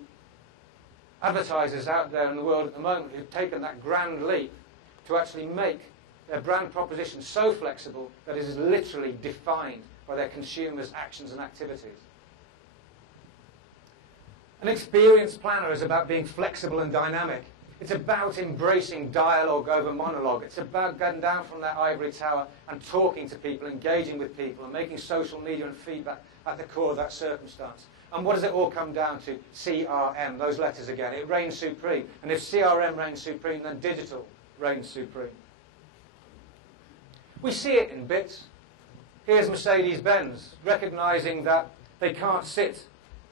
advertisers out there in the world at the moment who've taken that grand leap to actually make their brand proposition so flexible that it is literally defined by their consumers' actions and activities. An experience planner is about being flexible and dynamic. It's about embracing dialogue over monologue. It's about getting down from that ivory tower and talking to people, engaging with people, and making social media and feedback at the core of that circumstance. And what does it all come down to? CRM, those letters again. It reigns supreme. And if CRM reigns supreme, then digital reigns supreme. We see it in bits. Here's Mercedes-Benz, recognising that they can't sit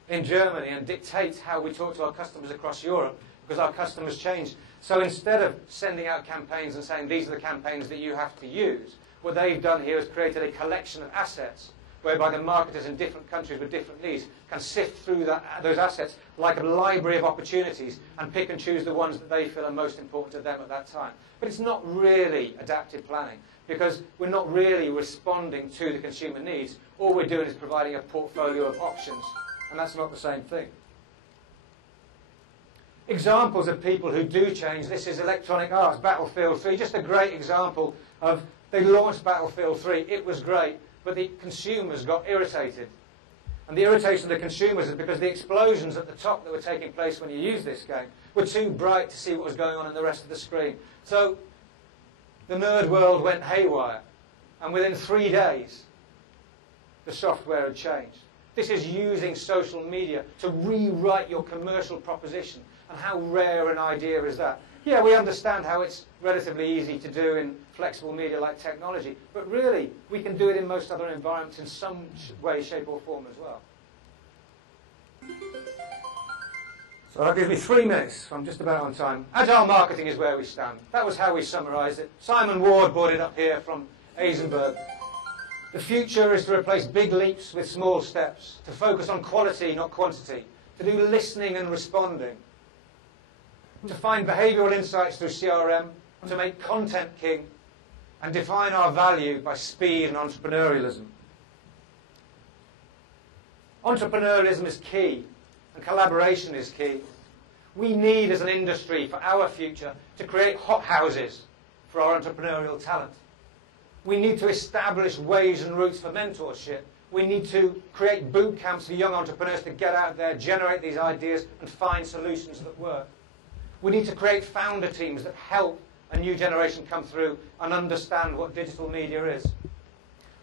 in Germany and dictate how we talk to our customers across Europe, because our customers change. So instead of sending out campaigns and saying, these are the campaigns that you have to use, what they've done here is created a collection of assets whereby the marketers in different countries with different needs can sift through those assets like a library of opportunities and pick and choose the ones that they feel are most important to them at that time. But it's not really adaptive planning, because we're not really responding to the consumer needs. All we're doing is providing a portfolio of options, and that's not the same thing. examples of people who do change. This is Electronic Arts, Battlefield 3, just a great example of, they launched Battlefield 3, it was great, but the consumers got irritated. And the irritation of the consumers is because the explosions at the top that were taking place when you use this game were too bright to see what was going on in the rest of the screen. So the nerd world went haywire, and within 3 days, the software had changed. This is using social media to rewrite your commercial proposition. And how rare an idea is that? Yeah, we understand how it's relatively easy to do in flexible media like technology, but really, we can do it in most other environments in some way, shape or form as well. So that gives me 3 minutes. I'm just about on time. Agile marketing is where we stand. That was how we summarised it. Simon Ward brought it up here from Eisenberg. The future is to replace big leaps with small steps, to focus on quality, not quantity, to do listening and responding, to find behavioural insights through CRM, to make content king, and define our value by speed and entrepreneurialism. Entrepreneurialism is key, and collaboration is key. We need, as an industry, for our future, to create hothouses for our entrepreneurial talent. We need to establish ways and routes for mentorship. We need to create boot camps for young entrepreneurs to get out there, generate these ideas, and find solutions that work. We need to create founder teams that help a new generation come through and understand what digital media is.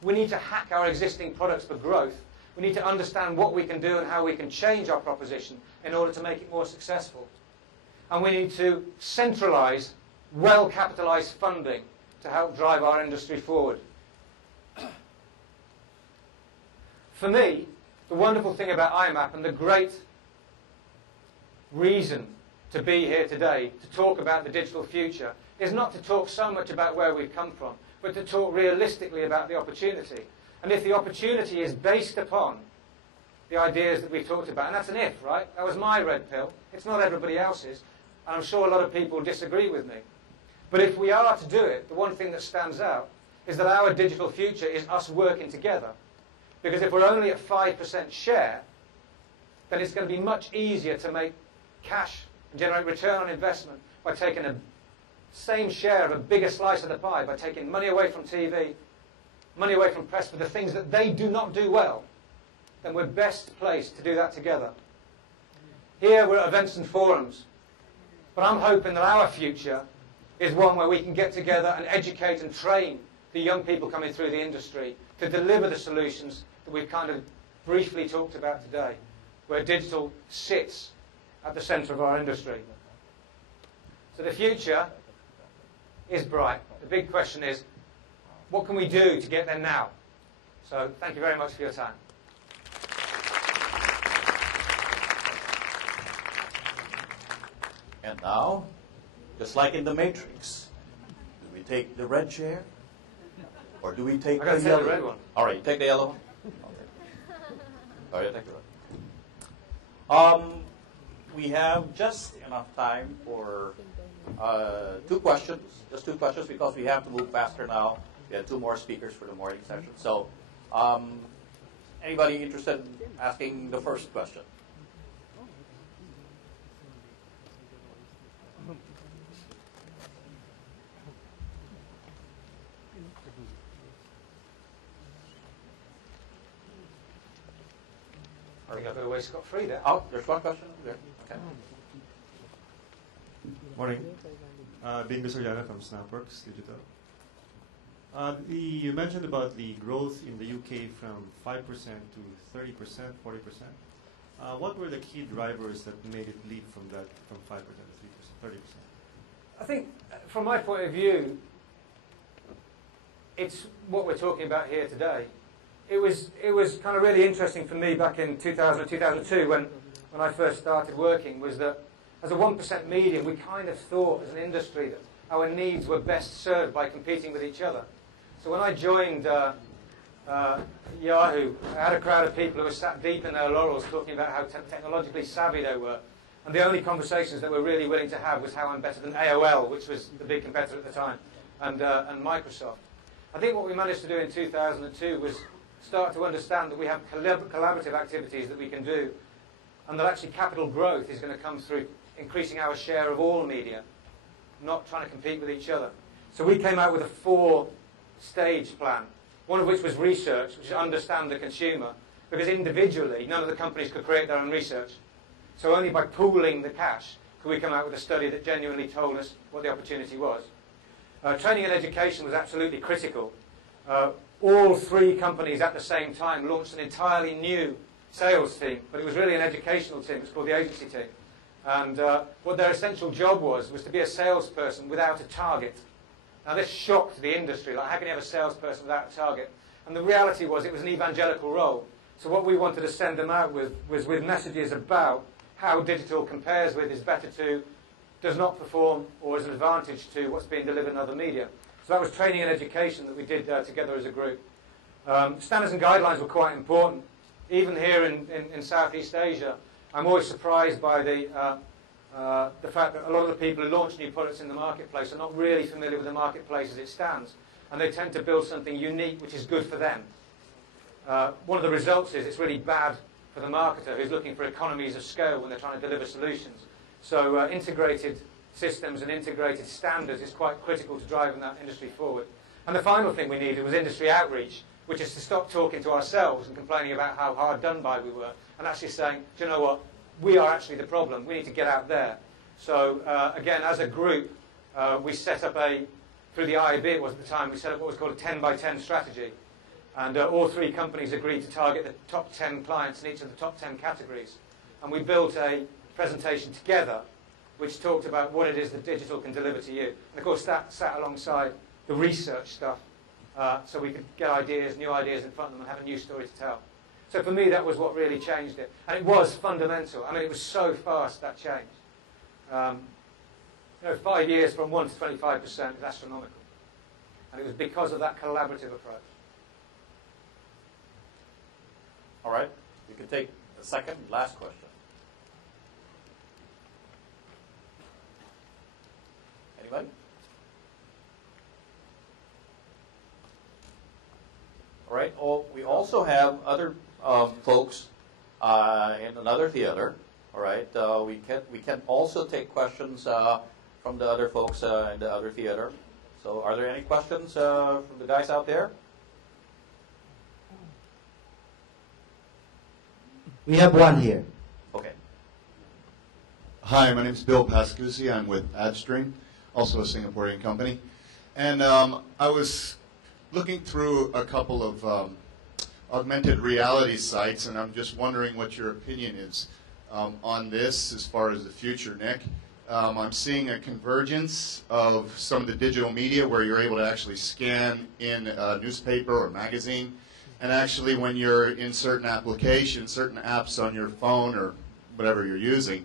We need to hack our existing products for growth. We need to understand what we can do and how we can change our proposition in order to make it more successful. And we need to centralise well-capitalised funding to help drive our industry forward. For me, the wonderful thing about IMAP and the great reason to be here today to talk about the digital future is not to talk so much about where we've come from, but to talk realistically about the opportunity. And if the opportunity is based upon the ideas that we've talked about, and that's an if, right? That was my red pill. It's not everybody else's. And I'm sure a lot of people disagree with me. But if we are to do it, the one thing that stands out is that our digital future is us working together. Because if we're only at 5% share, then it's going to be much easier to make cash and generate return on investment by taking the same share of a bigger slice of the pie, by taking money away from TV, money away from press for the things that they do not do well. Then we're best placed to do that together. Here we're at events and forums. But I'm hoping that our future is one where we can get together and educate and train the young people coming through the industry to deliver the solutions that we've kind of briefly talked about today, where digital sits at the centre of our industry. So the future is bright. The big question is, what can we do to get there now? So thank you very much for your time. And now, just like in the Matrix, do we take the red chair? Or do we take the yellow? The red one. All right, take the yellow one. Okay. All right, take the red. We have just enough time for 2 questions. Just 2 questions because we have to move faster now. We have 2 more speakers for the morning session. So, anybody interested in asking the first question? I think I've got away scot-free there. Oh, there's one question there. Okay. Morning. Bing Bisoriana from Snapworks Digital. You mentioned about the growth in the UK from 5% to 30%, 40%. What were the key drivers that made it leap from 5% to 3%, 30%? I think, from my point of view, it's what we're talking about here today. It was kind of really interesting for me back in 2000 or 2002 when I first started working, was that as a 1% medium, we kind of thought as an industry that our needs were best served by competing with each other. So when I joined Yahoo, I had a crowd of people who were sat deep in their laurels talking about how technologically savvy they were. And the only conversations they were really willing to have was how I'm better than AOL, which was the big competitor at the time, and Microsoft. I think what we managed to do in 2002 was start to understand that we have collaborative activities that we can do and that actually capital growth is going to come through increasing our share of all media, not trying to compete with each other. So we came out with a 4-stage plan, one of which was research, which is understand the consumer, because individually none of the companies could create their own research. So only by pooling the cash could we come out with a study that genuinely told us what the opportunity was. Training and education was absolutely critical. All 3 companies at the same time launched an entirely new sales team, but it was really an educational team. It's called the agency team. And what their essential job was to be a salesperson without a target. Now this shocked the industry, like how can you have a salesperson without a target? And the reality was it was an evangelical role. So what we wanted to send them out with was with messages about how digital compares with, is better to, does not perform, or is an advantage to what's being delivered in other media. So that was training and education that we did together as a group. Standards and guidelines were quite important. Even here in Southeast Asia, I'm always surprised by the fact that a lot of the people who launch new products in the marketplace are not really familiar with the marketplace as it stands. And they tend to build something unique which is good for them. One of the results is it's really bad for the marketer who's looking for economies of scale when they're trying to deliver solutions. So integrated systems and integrated standards is quite critical to driving that industry forward. And the final thing we needed was industry outreach, which is to stop talking to ourselves and complaining about how hard done by we were, and actually saying, do you know what, we are actually the problem, we need to get out there. So again, as a group, we set up through the IAB it was at the time, we set up what was called a 10 by 10 strategy. And all 3 companies agreed to target the top 10 clients in each of the top 10 categories. And we built a presentation together which talked about what it is that digital can deliver to you. And of course that sat alongside the research stuff, so we could get new ideas in front of them and have a new story to tell. So for me that was what really changed it. And it was fundamental. I mean it was so fast, that change. 5 years from 1 to 25% is astronomical. And it was because of that collaborative approach. All right, we can take the second, last question. Anybody? All right. Oh, we also have other folks in another theater. All right. We can also take questions from the other folks in the other theater. So, are there any questions from the guys out there? We have one here. Okay. Hi, my name is Bill Pascuzzi. I'm with AdStream, also a Singaporean company. And I was looking through a couple of augmented reality sites, and I'm just wondering what your opinion is on this as far as the future, Nick. I'm seeing a convergence of some of the digital media where you're able to actually scan in a newspaper or magazine. And actually, when you're in certain applications, certain apps on your phone or whatever you're using,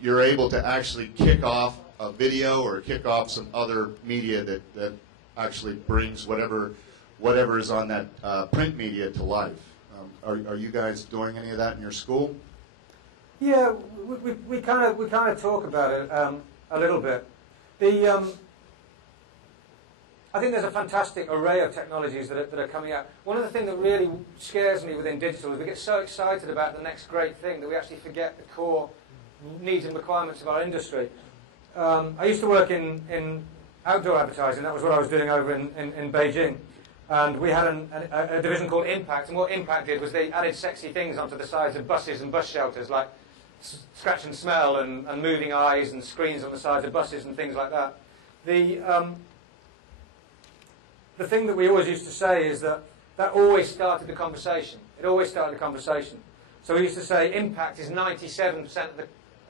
you're able to actually kick off a video or kick off some other media that actually brings whatever is on that print media to life. Are you guys doing any of that in your school? Yeah, we kind of talk about it a little bit. I think there's a fantastic array of technologies that are coming out. One of the things that really scares me within digital is we get so excited about the next great thing that we actually forget the core needs and requirements of our industry. I used to work in outdoor advertising. That was what I was doing over in Beijing. And we had a division called Impact. And what Impact did was they added sexy things onto the sides of buses and bus shelters, like scratch and smell and moving eyes and screens on the sides of buses and things like that. The thing that we always used to say is that always started the conversation. It always started the conversation. So we used to say impact is 97%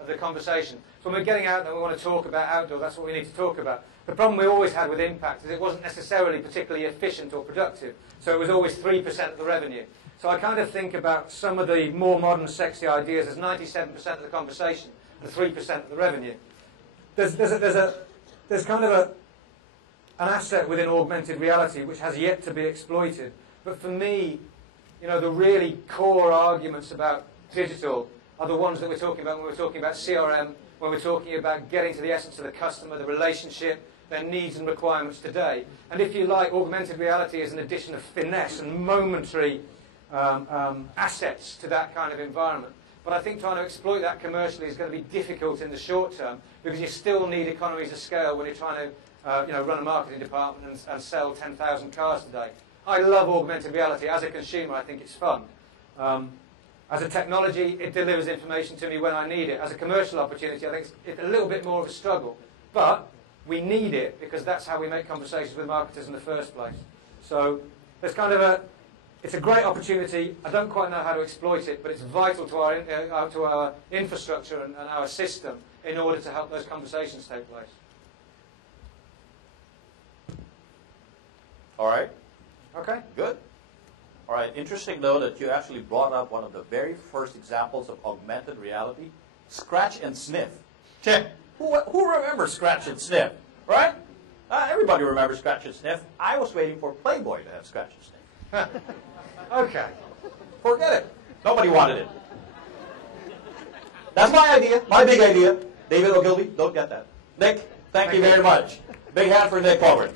of the conversation. So when we're getting out there and we want to talk about outdoor, that's what we need to talk about. The problem we always had with impact is it wasn't necessarily particularly efficient or productive. So it was always 3% of the revenue. So I kind of think about some of the more modern, sexy ideas as 97% of the conversation and 3% of the revenue. There's kind of an asset within augmented reality which has yet to be exploited. But for me, the really core arguments about digital are the ones that we're talking about when we're talking about CRM, when we're talking about getting to the essence of the customer, the relationship, their needs and requirements today. And if you like, augmented reality is an addition of finesse and momentary assets to that kind of environment. But I think trying to exploit that commercially is going to be difficult in the short term because you still need economies of scale when you're trying to run a marketing department and sell 10,000 cars today. I love augmented reality. As a consumer, I think it's fun. As a technology, it delivers information to me when I need it. As a commercial opportunity, I think it's a little bit more of a struggle. But we need it because that's how we make conversations with marketers in the first place. So there's kind of it's a great opportunity. I don't quite know how to exploit it, but it's vital to our infrastructure and our system in order to help those conversations take place. All right. Okay. Good. All right. Interesting, though, that you actually brought up one of the very first examples of augmented reality, scratch and sniff. Check. Who remembers scratch and sniff, right? Everybody remembers scratch and sniff. I was waiting for Playboy to have scratch and sniff. Okay. Forget it. Nobody wanted it. That's my idea, my big idea. David Ogilvy, don't get that. Nick, thank you very much. Big hand for Nick Fawbert.